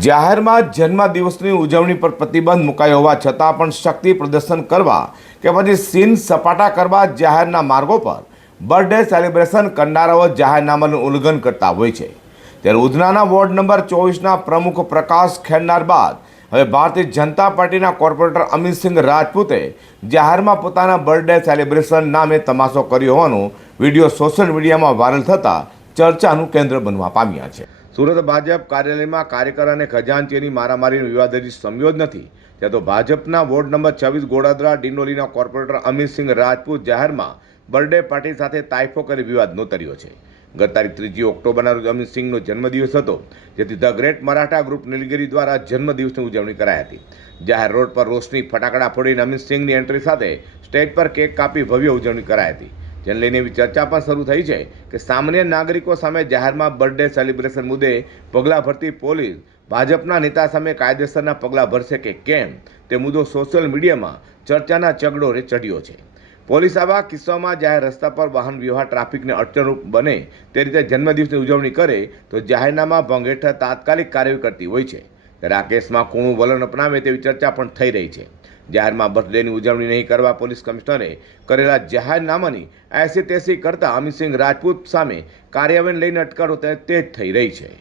જાહેરમાં જન્મદિવસની ઉજવણી પર પ્રતિબંધ મુકાયો હોવા છતાં પણ શક્તિ પ્રદર્શન કરવા કે પછી સીન સપાટા કરવા જાહેરના માર્ગો પર બર્થડે સેલિબ્રેશન કરનારાઓ જાહેરનામાનું ઉલ્લંઘન કરતા હોય છે. ત્યારે ઉધનાના વોર્ડ નંબર ચોવીસના પ્રમુખ પ્રકાશ ખેડનાર બાદ હવે ભારતીય જનતા પાર્ટીના કોર્પોરેટર અમિતસિંહ રાજપૂતે જાહેરમાં પોતાના બર્થડે સેલિબ્રેશન નામે તમાશો કર્યો હોવાનું વીડિયો સોશિયલ મીડિયામાં વાયરલ થતાં ચર્ચાનું કેન્દ્ર બનવા પામ્યા છે. સુરત ભાજપ કાર્યાલયમાં કાર્યકર અને ખજાનચીની મારામારીનો વિવાદ હજી સમ્યો જ નથી. ત્યાં તો ભાજપના વોર્ડ નંબર છવ્વીસ ગોડાદરા, ડિંડોલીના કોર્પોરેટર અમિતસિંહ રાજપૂત જાહેરમાં બર્થડે પાર્ટી સાથે તાઇફો કરી વિવાદ નોતર્યો છે. ગત તારીખ ત્રીજી ઓક્ટોબરના રોજ અમિતસિંહનો જન્મદિવસ હતો, જેથી the great Maratha group Nilgiri દ્વારા જન્મદિવસની ઉજવણી કરાઈ હતી. જાહેર રોડ પર રોશની ફટાકડા ફોડીને અમિતસિંહની એન્ટ્રી સાથે સ્ટેજ પર કેક કાપી ભવ્ય ઉજવણી કરાઈ હતી. જેને લઈને એવી ચર્ચા પણ શરૂ થઈ છે કે સામાન્ય નાગરિકો સામે જાહેરમાં બર્થડે સેલિબ્રેશન મુદ્દે પગલાં ભરતી પોલીસ ભાજપના નેતા સામે કાયદેસરના પગલાં ભરશે કે કેમ? તે મુદ્દો સોશિયલ મીડિયામાં ચર્ચાના ચગડોરે ચઢ્યો છે. પોલીસ આવા કિસ્સામાં જાહેર રસ્તા પર વાહન વ્યવહાર ટ્રાફિકને અડચણરૂપ બને તે રીતે જન્મદિવસની ઉજવણી કરે તો જાહેરનામા ભંગ હેઠળ તાત્કાલિક કાર્યવાહી કરતી હોય છે. ત્યારે આ કેસમાં કોણું વલણ અપનાવે તેવી ચર્ચા પણ થઈ રહી છે. જાહેરમાં બર્થડેની ઉજવણી નહીં કરવા પોલીસ કમિશનરે કરેલા જાહેરનામાની એસી તેસી કરતા અમિતસિંહ રાજપૂત સામે કાર્યવાહી લઈને અટકળો તે જ થઈ રહી છે.